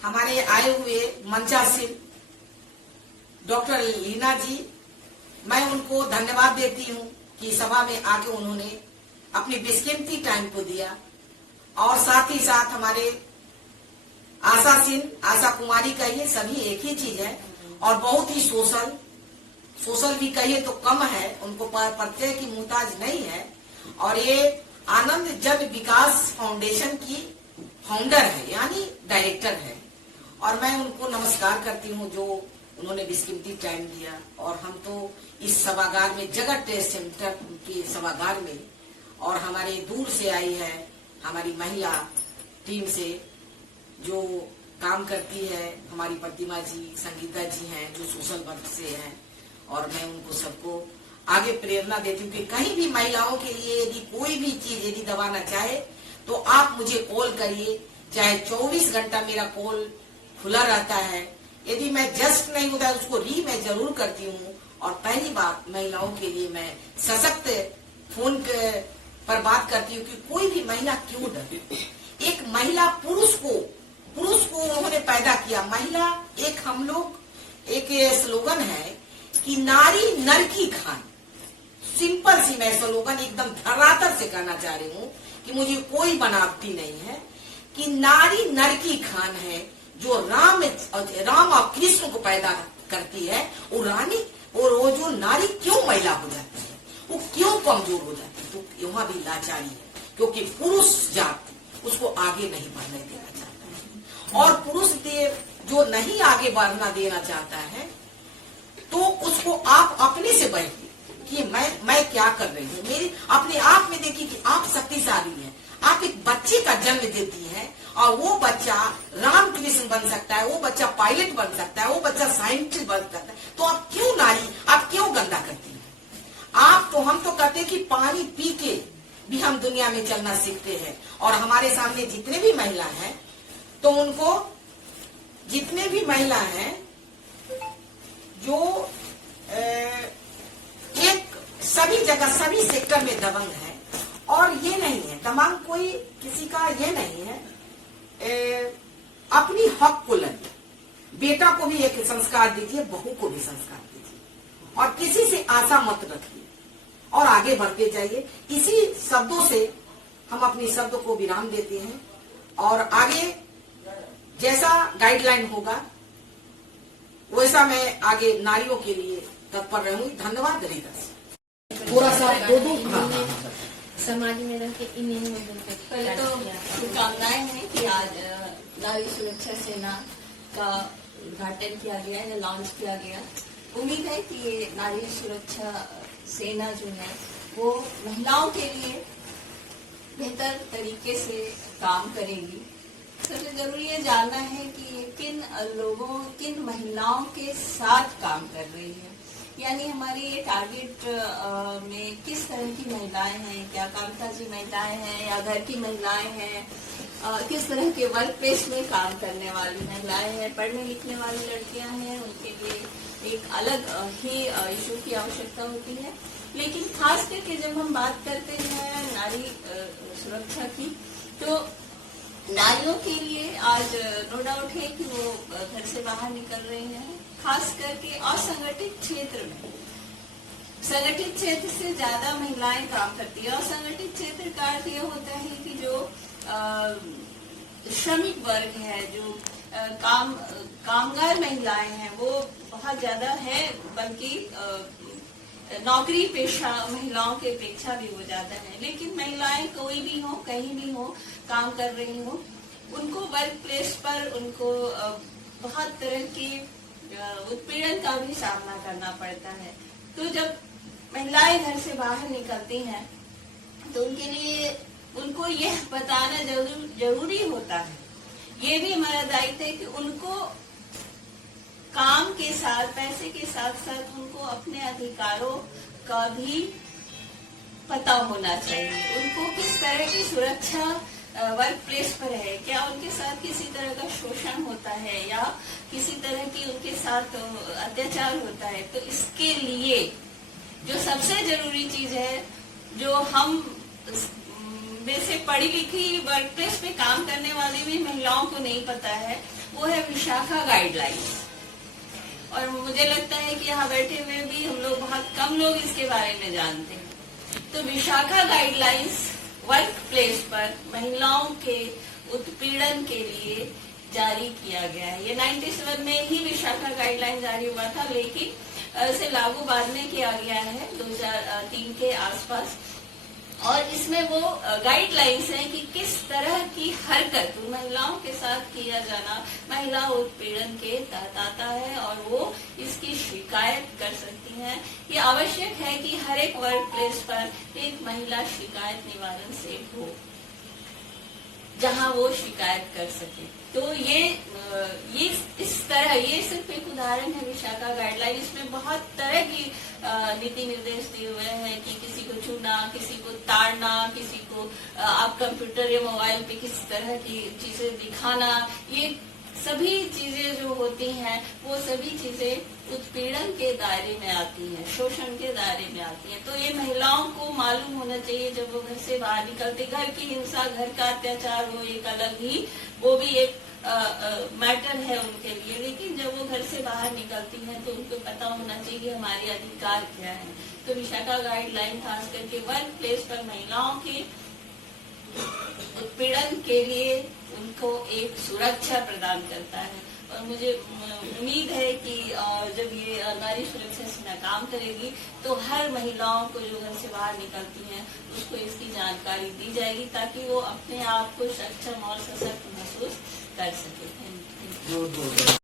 हमारे आए हुए मंचासीन डॉक्टर लीना जी, मैं उनको धन्यवाद देती हूँ कि सभा में आके उन्होंने अपनी बेशकीमती टाइम को दिया। और साथ ही साथ हमारे आशा सिंह, आशा कुमारी कहिए, सभी एक ही चीज है और बहुत ही सोशल भी कहिए तो कम है, उनको परिचय की मुहताज नहीं है। और ये आनंद जन विकास फाउंडेशन की फाउंडर है, यानी डायरेक्टर है। और मैं उनको नमस्कार करती हूँ जो उन्होंने बेशकीमती टाइम दिया। और हम तो इस सभागार में, जगत टेस्ट सेंटर के सभागार में, और हमारे दूर से आई है हमारी महिला टीम से जो काम करती है, हमारी प्रतिमा जी, संगीता जी हैं जो सोशल वर्क से हैं। और मैं उनको सबको आगे प्रेरणा देती हूँ कि कहीं भी महिलाओं के लिए यदि कोई भी चीज यदि दबाना चाहे तो आप मुझे कॉल करिए, चाहे 24 घंटा मेरा कॉल खुला रहता है। यदि मैं जस्ट नहीं होता उसको मैं जरूर करती हूँ। और पहली बात, महिलाओं के लिए मैं सशक्त फोन पर बात करती हूँ कि कोई भी महिला क्यों डरे। एक महिला पुरुष को उन्होंने पैदा किया। महिला एक, हम लोग एक स्लोगन है कि नारी नर की खान। सिंपल सी मैं स्लोगन एकदम धरातल से कहना चाह रही हूँ कि मुझे कोई बनावटी नहीं है कि नारी नर की खान है। जो राम और कृष्ण को पैदा करती है वो रानी, और वो जो नारी क्यों महिला हो जाती है, वो क्यों कमजोर हो जाती है, तो वहाँ भी लाचारी है क्योंकि पुरुष जात उसको आगे नहीं बढ़ने देना चाहता है। और पुरुष जो नहीं आगे बढ़ना देना चाहता है तो उसको आप अपने से बैठिए कि मैं क्या कर रही हूँ। मेरी अपने आप में देखिए कि आप शक्तिशाली हैं। आप एक बच्चे का जन्म देती हैं और वो बच्चा राम कृष्ण बन सकता है, वो बच्चा पायलट बन सकता है, वो बच्चा साइंटिस्ट बन सकता है। तो आप क्यों नारी, आप क्यों गंदा करती हैं? आप तो, हम तो कहते हैं कि पानी पी के भी हम दुनिया में चलना सीखते हैं। और हमारे सामने जितने भी महिला हैं तो उनको, जितने भी महिला हैं जो एक सभी जगह सभी सेक्टर में दबंग है। और ये नहीं है दबंग कोई किसी का, ये नहीं है अपनी हक को लड़िए। बेटा को भी एक संस्कार दीजिए, बहू को भी संस्कार दीजिए और किसी से आशा मत रखिए और आगे बढ़ते जाइए। इसी शब्दों से हम अपनी शब्द को विराम देते हैं और आगे जैसा गाइडलाइन होगा वैसा मैं आगे नारियों के लिए तत्पर रहूंगी। धन्यवाद रीता। थोड़ा सा समाज में रह के इन मुद्दों तो शुभकामनाएं हैं कि आज नारी सुरक्षा सेना का उद्घाटन किया गया है, लॉन्च किया गया। उम्मीद है कि ये नारी सुरक्षा सेना जो है वो महिलाओं के लिए बेहतर तरीके से काम करेगी। सबसे जरूरी ये जानना है कि किन लोगों, किन महिलाओं के साथ काम कर रही है, यानी हमारी ये टारगेट में किस तरह की महिलाएं हैं, क्या कामकाजी महिलाएं हैं या घर की महिलाएं हैं, किस तरह के वर्क प्लेस में काम करने वाली महिलाएं हैं, पढ़ने लिखने वाली लड़कियां हैं, उनके लिए एक अलग ही इशू की आवश्यकता होती है। लेकिन खास करके जब हम बात करते हैं नारी सुरक्षा की, तो नारियों के लिए आज नो डाउट है कि वो घर से बाहर निकल रही हैं, खास करके असंगठित क्षेत्र में। संगठित क्षेत्र से ज्यादा महिलाएं काम करती है। असंगठित क्षेत्र का अर्थ ये होता है कि जो श्रमिक वर्ग है, जो कामगार महिलाएं हैं, वो बहुत ज्यादा है, बल्कि नौकरी पेशा महिलाओं के अपेक्षा भी हो जाता है। लेकिन महिलाएं कोई भी हो, कहीं भी हो, काम कर रही हो, उनको वर्क प्लेस पर उनको बहुत तरह की उत्पीड़न का भी सामना करना पड़ता है। तो जब महिलाएं घर से बाहर निकलती हैं तो उनके लिए उनको यह बताना जरूरी होता है। ये भी हमारा दायित्व है कि उनको काम के साथ, पैसे के साथ साथ उनको अपने अधिकारों का भी पता होना चाहिए। उनको किस तरह की सुरक्षा वर्क प्लेस पर है, क्या उनके साथ किसी तरह का शोषण होता है या किसी तरह की उनके साथ अत्याचार होता है। तो इसके लिए जो सबसे जरूरी चीज है, जो हम में से पढ़ी लिखी वर्क प्लेस पे काम करने वाले भी जिन महिलाओं को नहीं पता है वो है विशाखा गाइडलाइंस। और मुझे लगता है कि यहाँ बैठे हुए भी हम लोग बहुत कम लोग इसके बारे में जानते हैं। तो विशाखा गाइडलाइंस वर्क प्लेस पर महिलाओं के उत्पीड़न के लिए जारी किया गया है। ये 97 में ही विशाखा गाइडलाइन जारी हुआ था, लेकिन इसे लागू बाद में किया गया है 2003 के आसपास। और इसमें वो गाइडलाइंस हैं कि किस तरह की हरकत महिलाओं के साथ किया जाना महिला उत्पीड़न के तहत आता है और वो इसकी शिकायत कर सकती हैं। ये आवश्यक है कि हर एक वर्क प्लेस पर एक महिला शिकायत निवारण सेल हो जहां वो शिकायत कर सके। तो ये इस तरह ये सिर्फ एक उदाहरण है विशाखा गाइडलाइन। इसमें बहुत तरह की नीति निर्देश दिए हुए हैं कि किसी को छूना, किसी को ताड़ना, किसी को आप कंप्यूटर या मोबाइल पे किस तरह की चीजें दिखाना, ये सभी चीजें जो होती हैं वो सभी चीजें उत्पीड़न के दायरे में आती हैं, शोषण के दायरे में आती हैं। तो ये महिलाओं को मालूम होना चाहिए जब वो घर से बाहर निकलते। घर की हिंसा, घर का अत्याचार हो एक अलग ही, वो भी एक मैटर है उनके लिए, लेकिन जब वो घर से बाहर निकलती हैं तो उनको पता होना चाहिए कि हमारे अधिकार क्या है। तो विशाखा गाइडलाइन खास करके वर्क प्लेस पर महिलाओं के उत्पीड़न के लिए उनको एक सुरक्षा प्रदान करता है। और मुझे उम्मीद है कि जब ये नारी सुरक्षा सेना काम करेगी तो हर महिलाओं को जो घर से बाहर निकलती हैं उसको इसकी जानकारी दी जाएगी ताकि वो अपने आप को सक्षम और सशक्त महसूस कर सके।